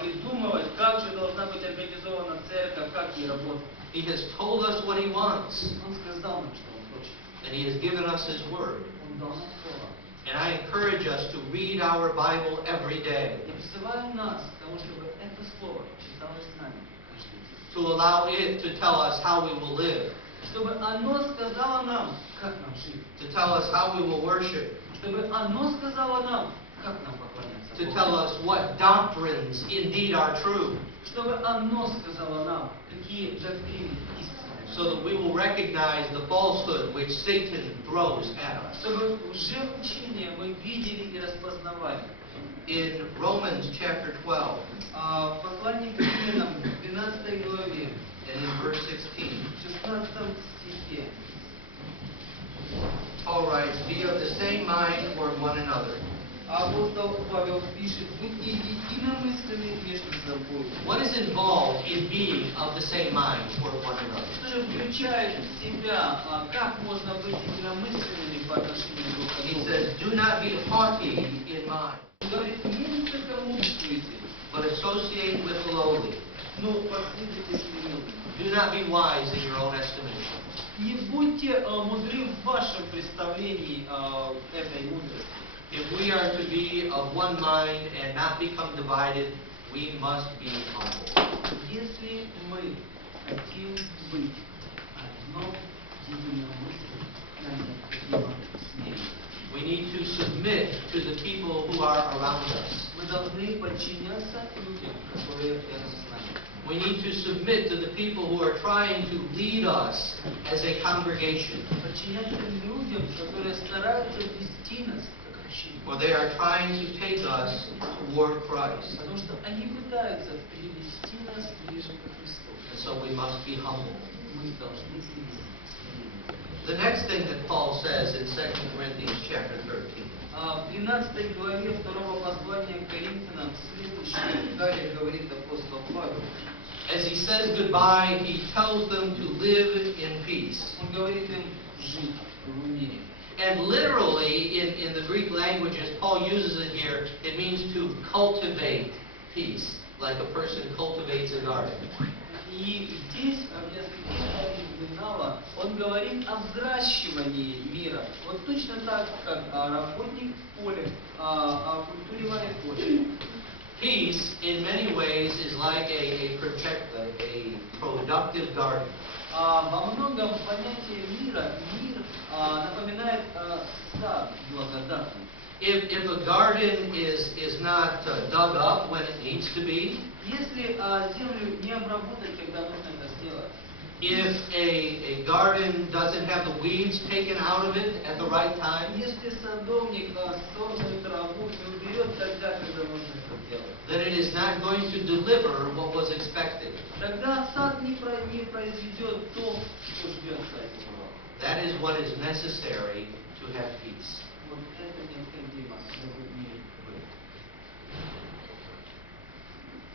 придумывать, как же должна быть организована церковь, как ей работать. He has told us what He wants, Он сказал нам, что Он хочет. and He has given us His Word. Он дал нам Слово. And I encourage us to read our Bible every day, Я призываю нас к тому, чтобы это Слово читалось с нами каждый день. to allow it to tell us how we will live, Чтобы оно сказало нам, как нам жить. to tell us how we will worship, Чтобы оно сказало нам, как нам поклоняться to Богу. tell us what doctrines indeed are true, Чтобы оно сказало нам, какие доктрины истинные. so that we will recognize the falsehood which Satan throws at us. Чтобы уже учение мы видели и распознавали. In Romans chapter 12 В послании к Римлянам, 12 главе, and in verse 16, в 16 стихе, Paul writes, "Be of the same mind toward one another." апостол Павел пишет: «Будьте единомысленны между собой». What is involved in being of the same mind toward one another? Что же включает в себя, как можно быть единомысленными по отношению друг к He другу? says, "Do not be haughty in mind, Он говорит, не высокомудрствуйте, but associate with the lowly. но последуйте смиренным. Do not be wise in your own estimation." Не будьте мудры в вашем представлении этой мудрости. If we are to be of one mind and not become divided, we must be humble. Если мы хотим быть одно единомыслие, нам необходимо смириться. We need to submit to the people who are around us. Мы должны подчиняться людям, которые рядом с нами. We need to submit to the people who are trying to lead us as a congregation, Подчиняться людям, которые стараются вести нас как общину. for they are trying to take us toward Christ. Потому что они пытаются привести нас ближе к Христу. And so we must be humble. Мы должны смириться. The next thing that Paul says in 2 Corinthians chapter 13 В 13 главе 2 послания к Коринфянам следующее далее говорит апостол Павел. As he says goodbye, he tells them to live in peace. Он говорит им жить в мире. And literally, in the Greek language, as Paul uses it here, it means to cultivate peace, like a person cultivates a garden. И здесь, в языке оригинала, он говорит о взращивании мира. Вот точно так, как работник в поле, о культивирует почву. Peace, in many ways, is like a productive garden. Во многом понятие мира, мир напоминает сад благодатный. If a garden is not dug up when it needs to be, Если землю не обработать, когда нужно это сделать, if a garden doesn't have the weeds taken out of it at the right time, если садовник сорную траву не уберет тогда, когда нужно это сделать, then it is not going to deliver what was expected. тогда сад не произведет то, что ждется от него. That is what is necessary to have peace. Вот это необходимо, чтобы мир был.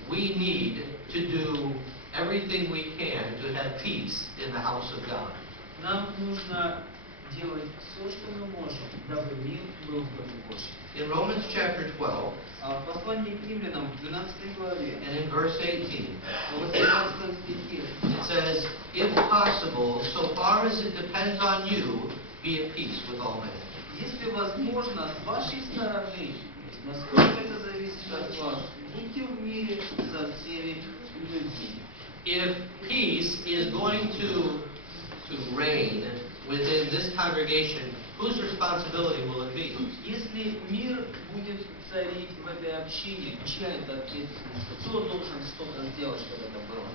We need to do everything we can to have peace in the house of God. Нам нужно делать все, что мы можем, дабы мир был в Доме Божьем. In Romans chapter 12 В послании к римлянам, в 12 главе, and in verse 18, в 18 стихе, it says, if possible, so far as it depends on you, be at peace with all men. если возможно, с вашей стороны, насколько это зависит от вас, будьте в мире со всеми людьми. If peace is going to reign within this congregation, whose responsibility will it be? Если мир будет царить в этой общине, чья это ответственность? Кто должен что-то сделать, чтобы это было?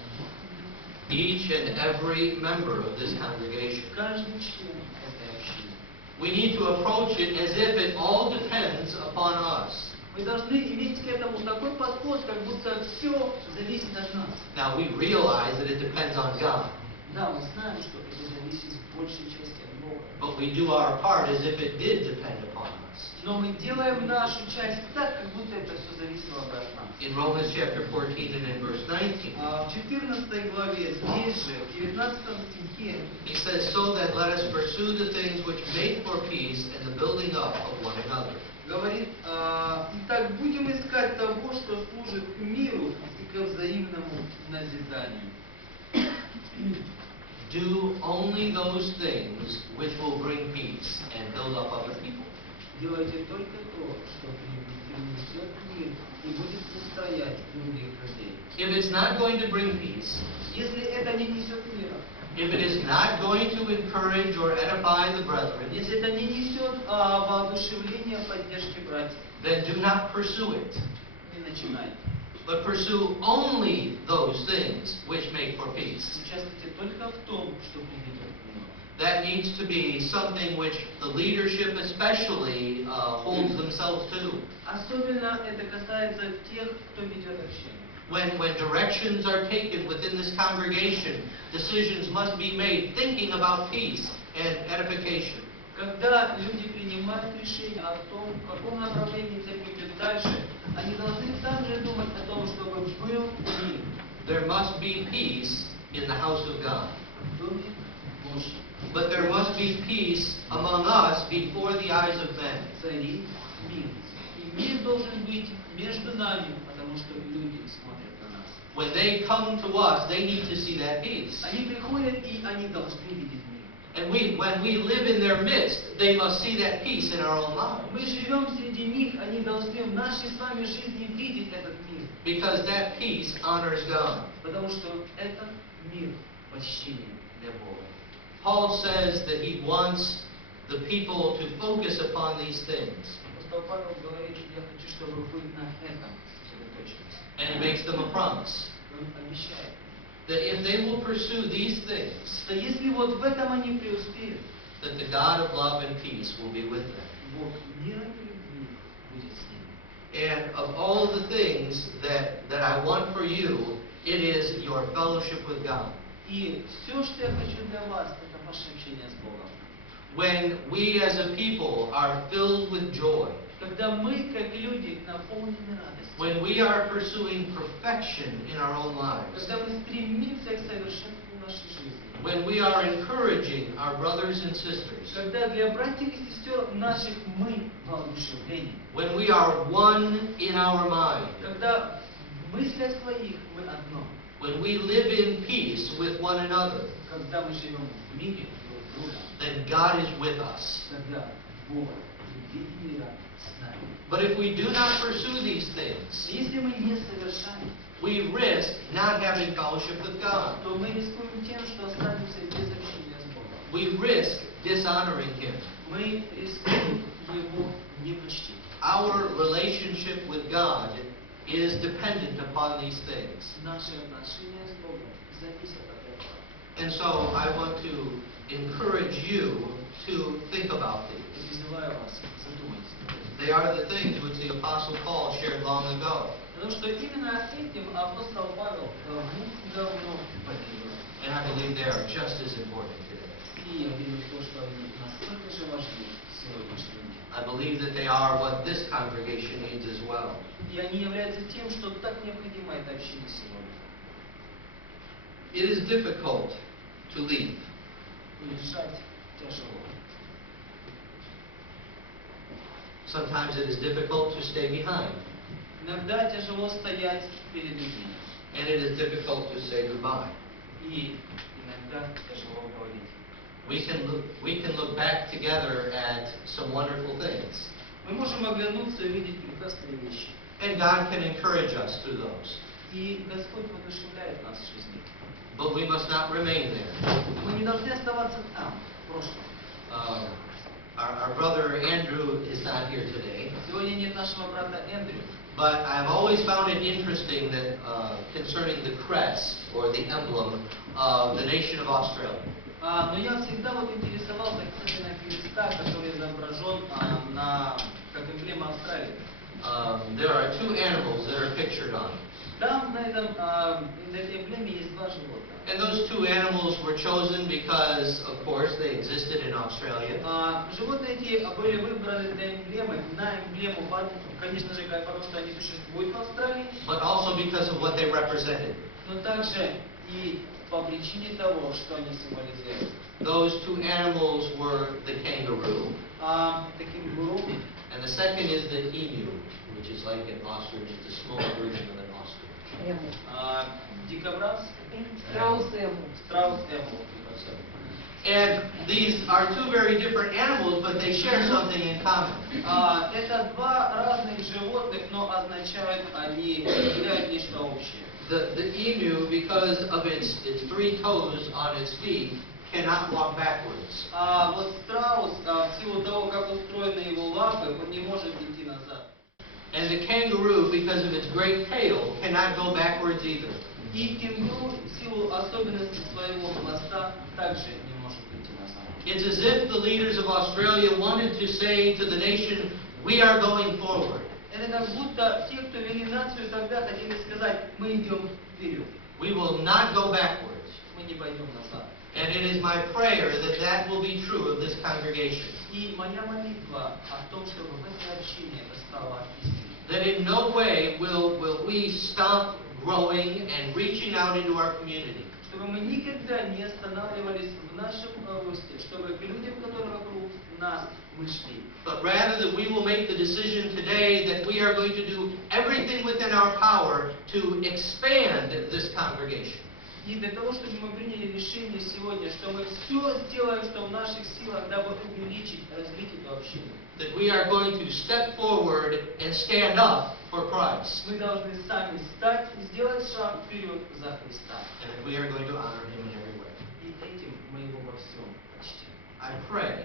Each and every member of this congregation. Каждый член этой общины. We need to approach it as if it all depends upon us. Мы должны иметь к этому такой подход, как будто все зависит от нас. Now we realize that it depends on God, Да, мы знаем, что это зависит в большей части от Бога. but we do our part as if it did depend upon us. Но мы делаем нашу часть так, как будто это все зависело бы от нас. In Romans chapter 14 and in verse 19, В 14 главе, здесь же, в 19 стихе, he says, so that let us pursue the things which make for peace and the building up of one another. говорит, итак, будем искать того, что служит к миру и к взаимному назиданию. Do only those things which will bring peace and build up other people. Делайте только то, что принесет мир и будет устроять других людей. If it's not going to bring peace, Если это не несет мира, if it is not going to encourage or edify the brethren, если это не несет воодушевления, поддержки братьев, then do not pursue it, не начинайте. but pursue only those things which make for peace. Участвуйте только в том, что приведет к миру. That needs to be something which the leadership especially holds themselves to. Особенно это касается тех, кто ведет общение. When directions are taken within this congregation, decisions must be made thinking about peace and edification. Когда люди принимают решение о том, в каком направлении церковь идет дальше, они должны также думать о том, чтобы был мир There must be peace in the house of God. в Доме Божьем. But there must be peace among us before the eyes of men. Царит мир. И мир должен быть между нами, потому что люди смотрят на нас. When they come to us, they need to see that peace. Они приходят, и они должны видеть мир. And when we live in their midst, they must see that peace in our own lives. Мы живем среди них, они должны в нашей с вами жизни видеть этот мир. Because that peace honors God. Потому что это мир почтения для Бога. Paul says that he wants the people to focus upon these things. Апостол Павел говорит, я хочу, чтобы вы на этом сосредоточились. And he makes them a promise Он обещает, that if they will pursue these things, что если вот в этом они преуспеют, that the God of love and peace will be with them. Бог мира и любви будет с ними. And of all the things that I want for you, it is your fellowship with God. И все, что я хочу для вас, это ваше общение с Богом. When we as a people are filled with joy, Когда мы, как люди, наполнены радостью. When we are pursuing perfection in our own lives. Когда мы стремимся к совершенству нашей жизни. When we are encouraging our brothers and sisters. Когда для братьев и сестер наших мы воодушевление. When we are one in our mind. Когда в мыслях своих мы одно. When we live in peace with one another. Когда мы живем в мире друг с другом. Then God is with us. Тогда Бог, любви мира, с нами. But if we do not pursue these things, Если мы не совершаем, we risk not having fellowship with God. то мы рискуем тем, что останемся без общения с Богом. We risk dishonoring Him. Мы рискуем Его не почтить. Our relationship with God is dependent upon these things. Наши отношения с Богом зависят от этого. And so I want to encourage you to think about these. Призываю вас, задумайтесь. They are the things which the Apostle Paul shared long ago. Потому что именно этим апостол Павел давно поделился. And I believe they are just as important today. И я верю в то, что они настолько же важны в сегодняшнем дне. I believe that they are what this congregation needs as well. И они являются тем, что так необходимо это общение сегодня. It is difficult to leave. Уезжать тяжело. Sometimes it is difficult to stay behind. Иногда тяжело стоять перед людьми. And it is difficult to say goodbye. И иногда тяжело говорить. We can look back together at some wonderful things. Мы можем оглянуться и увидеть прекрасные вещи. And God can encourage us through those. И Господь воодушевляет нас в жизни. But we must not remain there. Мы не должны оставаться там, в прошлом. Our brother Andrew is not here today. Сегодня нет нашего брата Эндрю. But I've always found it interesting that concerning the crest or the emblem of the nation of Australia. Но я всегда интересовался касательно креста, который изображен как эмблема Австралии. There are two animals that are pictured on it. Там на этой эмблеме есть два животных. And those two animals were chosen because, of course, they existed in Australia. Животные эти были выбраны для эмблемы, на эмблему, конечно же, потому что они существуют в Австралии. But also because of what they represented. Но также и по причине того, что они символизируют. Those two animals were the kangaroo. Это кенгуру. And the second is the emu, which is like an ostrich, it's a smaller version of an ostrich. Дикобраз. Страус Эму. Страус Эму. And these are two very different animals, but they share something in common. Это два разных животных, но означают они, являют нечто общее. The emu, because of its 3 toes on its feet, cannot walk backwards. Вот страус, в силу того, как устроены его лапы, он не может идти назад. And the kangaroo, because of its great tail, cannot go backwards either. И кенгуру, в силу особенностей своего хвоста, также не может идти назад. It's as if the leaders of Australia wanted to say to the nation, we are going forward. Это как будто те, кто вели нацию тогда, хотели сказать, мы идем вперед. We will not go backwards. Мы не пойдем назад. And it is my prayer that that will be true of this congregation. И моя молитва о том, чтобы в это общение это стало истиной. That in no way will we stop growing and reaching out into our community. Чтобы мы никогда не останавливались в нашем росте, чтобы к людям, которые вокруг нас, мы шли. But rather that we will make the decision today that we are going to do everything within our power to expand this congregation. И для того, чтобы мы приняли решение сегодня, что мы все сделаем, что в наших силах, дабы увеличить, развить это общение. That we are going to step forward and stand up for Christ. Мы должны сами встать и сделать шаг вперед за Христа. And that we are going to honor Him in every way. И этим мы Его во всем почтим. I pray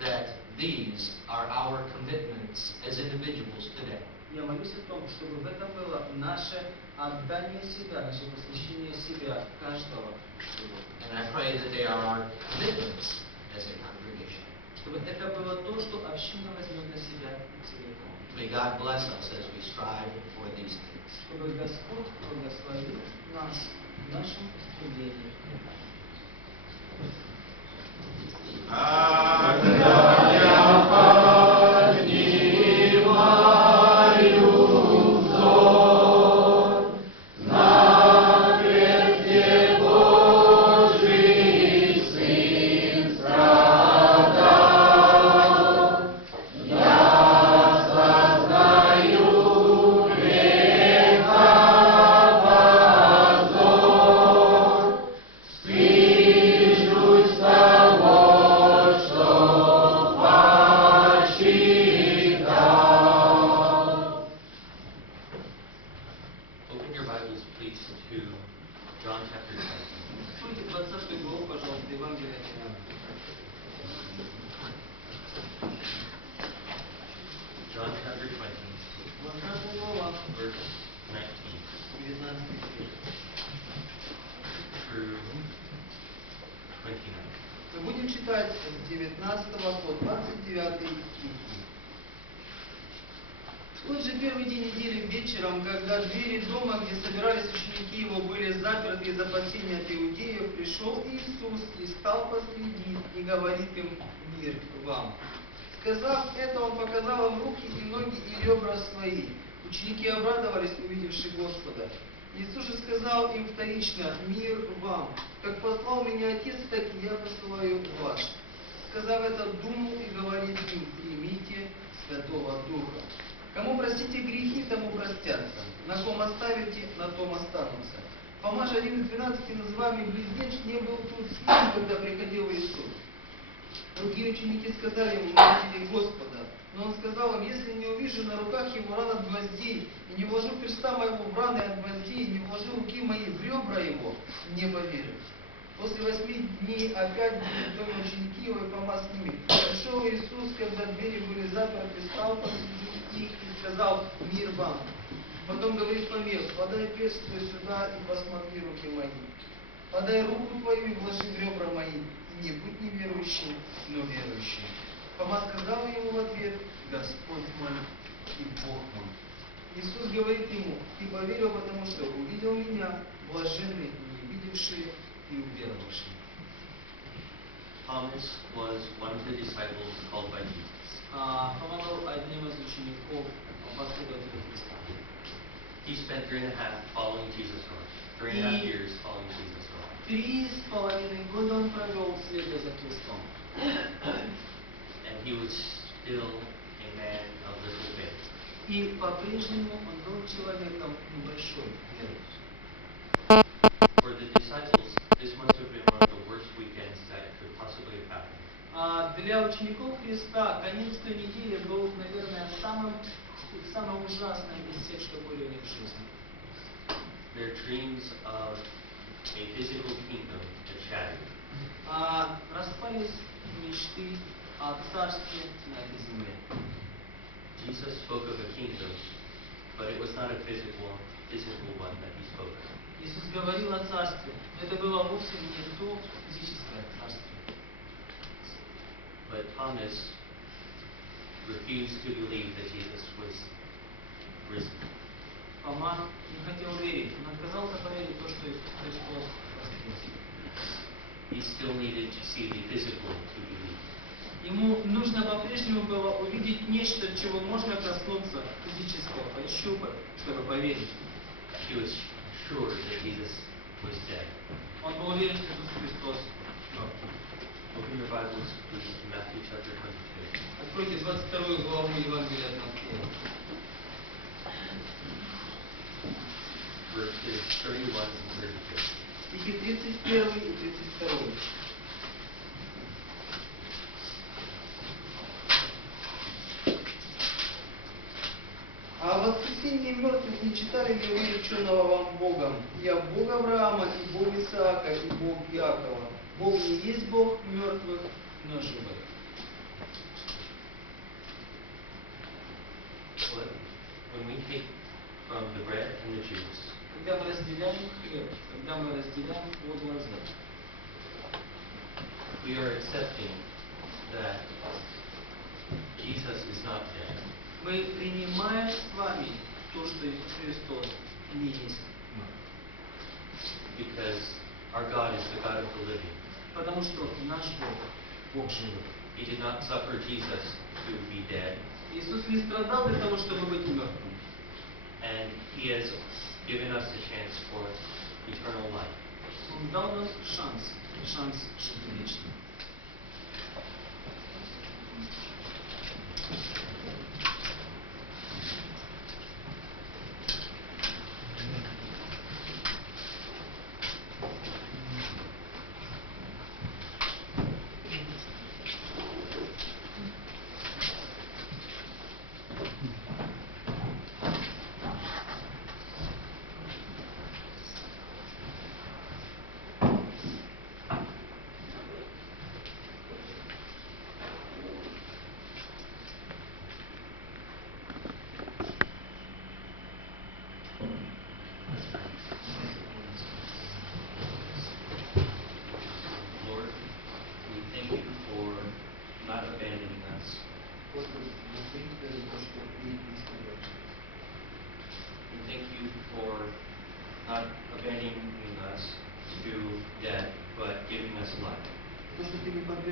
that these are our commitments as individuals today. Я молюсь о том, чтобы в этом было наше отдание себя, наше посвящение себя каждого животного. And I pray that they are our commitments as a congregation. Чтобы это было то, что община возьмет на себя целиком. May God bless us as we strive for these things. Чтобы Господь благословил нас в нашем стремлении. Когда я поднимусь с 19 по 29 стихи. В тот же первый день недели вечером, когда двери дома, где собирались ученики его, были заперты из опасения от иудеев, пришел Иисус и стал посреди и говорит им: «Мир вам». Сказав это, он показал им руки и ноги и ребра свои. Ученики обрадовались, увидевши Господа. Иисус же сказал им вторично: «Мир вам! Как послал меня Отец, так и я посылаю вас». Сказав это, думал и говорит им: «Примите Святого Духа. Кому простите грехи, тому простятся. На ком оставите, на том останутся». Фома же, один из 12, называемый Близнец, не был тут с ним, когда приходил Иисус. Другие ученики сказали ему: «Мы видели Господа». Но он сказал им: «Если не увижу на руках его ран от гвоздей, и не вложу перста моего в раны от гвоздей, и не вложу руки мои в ребра его, не поверю». После 8 дней опять были в доме ученики его, и Фома с ними. Пришел Иисус, когда двери были заперты, стал посреди их и сказал: «Мир вам». Потом говорит Фоме: «Подай перст твой сюда и посмотри руки мои. Подай руку твою и вложи в ребра мои. И не будь неверующим, но верующим». Фома сказал ему в ответ: «Господь мой и Бог мой». Иисус говорит ему: «Ты поверил, потому что увидел меня, блаженны не видевшие и уверовавшие». Thomas was one of the disciples called by Jesus. Фома был одним из учеников, последователей Христа. He spent 3.5 following Jesus around. 3.5 years following Jesus around. 3,5 года он провел следуя за Христом. And he was still a man of little faith. И по-прежнему он был человеком небольшой веры. For the disciples, this must have been one of the worst weekends that could possibly have happened. Для учеников Христа конец той недели был, наверное, самым ужасным из всех, что были у них в жизни. Their dreams of a physical kingdom had shattered. Распались мечты о царстве на этой земле. Jesus spoke of a kingdom, but it was not a physical one that he spoke of. Иисус говорил о царстве, но это было вовсе не то физическое царство. But Thomas refused to believe that Jesus was risen. Фома не хотел верить, он отказался поверить в то, что Иисус Христос воскрес. He still needed to see the physical to believe. Ему нужно по-прежнему было увидеть нечто, чего можно коснуться, физического, пощупать, чтобы поверить. He was sure that Jesus was dead. Он был уверен, что Иисус Христос мертв. Open your Bibles, please, to Matthew chapter 22. Откройте 22 главу Евангелия от Матфея. Verses 31 and 32. Стихи 31 и 32. «А о воскресении мертвых не читали ли вы реченного вам Богом? Я Бог Авраама, и Бог Исаака, и Бог Иакова. Бог не есть Бог мертвых, но живых». When we take from the bread and the juice, Когда мы разделяем хлеб, когда мы разделяем воду лозы, we are accepting that Jesus is not dead. мы принимаем с вами то, что Иисус Христос не есть мертв. Because our God is the God of the living. Потому что наш Бог, Бог живой. He did not suffer Jesus to be dead, Иисус не страдал для того, чтобы быть мертвым. and He has given us the chance for eternal life. Он дал нам шанс жить вечно.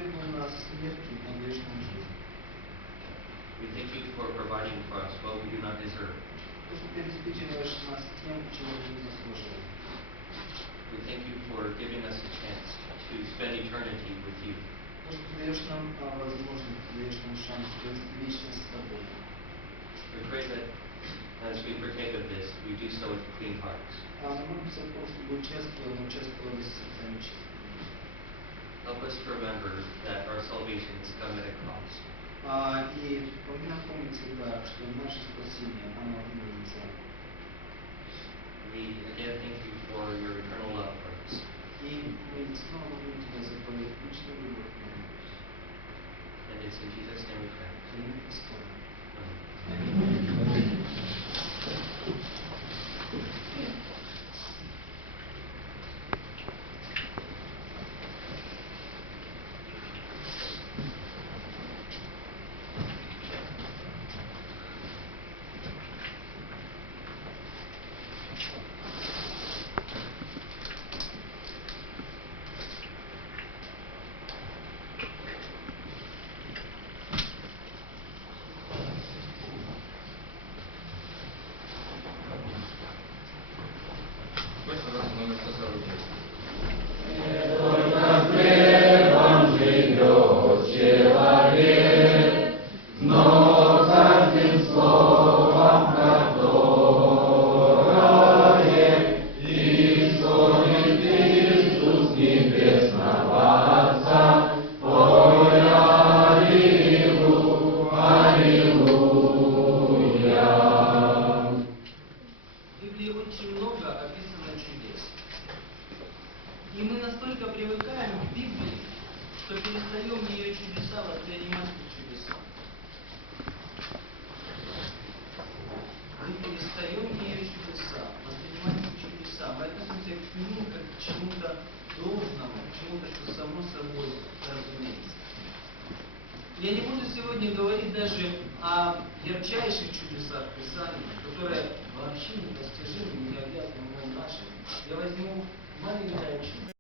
подвергнул нас смерти, но даешь нам жизнь. We thank you for providing for us what we do not deserve. То, что ты обеспечиваешь нас тем, чего мы не заслуживаем. We thank you for giving us a chance to spend eternity with you. То, что ты даешь нам возможность, ты даешь нам шанс провести вечность с тобой. We pray that as we partake of this, we do so with clean hearts. Мы молимся о том, чтобы участвовали с сердцами чистыми. Help us to remember that our salvation has come at a cost. И напомнить всегда, что наше спасение, оно имеет цену. We again thank you for your eternal love for us. И мы снова благодарим Тебя за Твою вечную любовь к нам. And it's in Jesus' name we pray. В имя Христова. Amen. И мы настолько привыкаем к Библии, что перестаем ее чудеса воспринимать как чудеса. Мы перестаем ее чудеса воспринимать как чудеса. Мы относимся к ним как к чему-то должному, к чему-то, что само собой разумеется. Я не буду сегодня говорить даже о ярчайших чудесах Писания, которые вообще непостижимы, необъятны умом нашим. Я возьму маленькое чудо.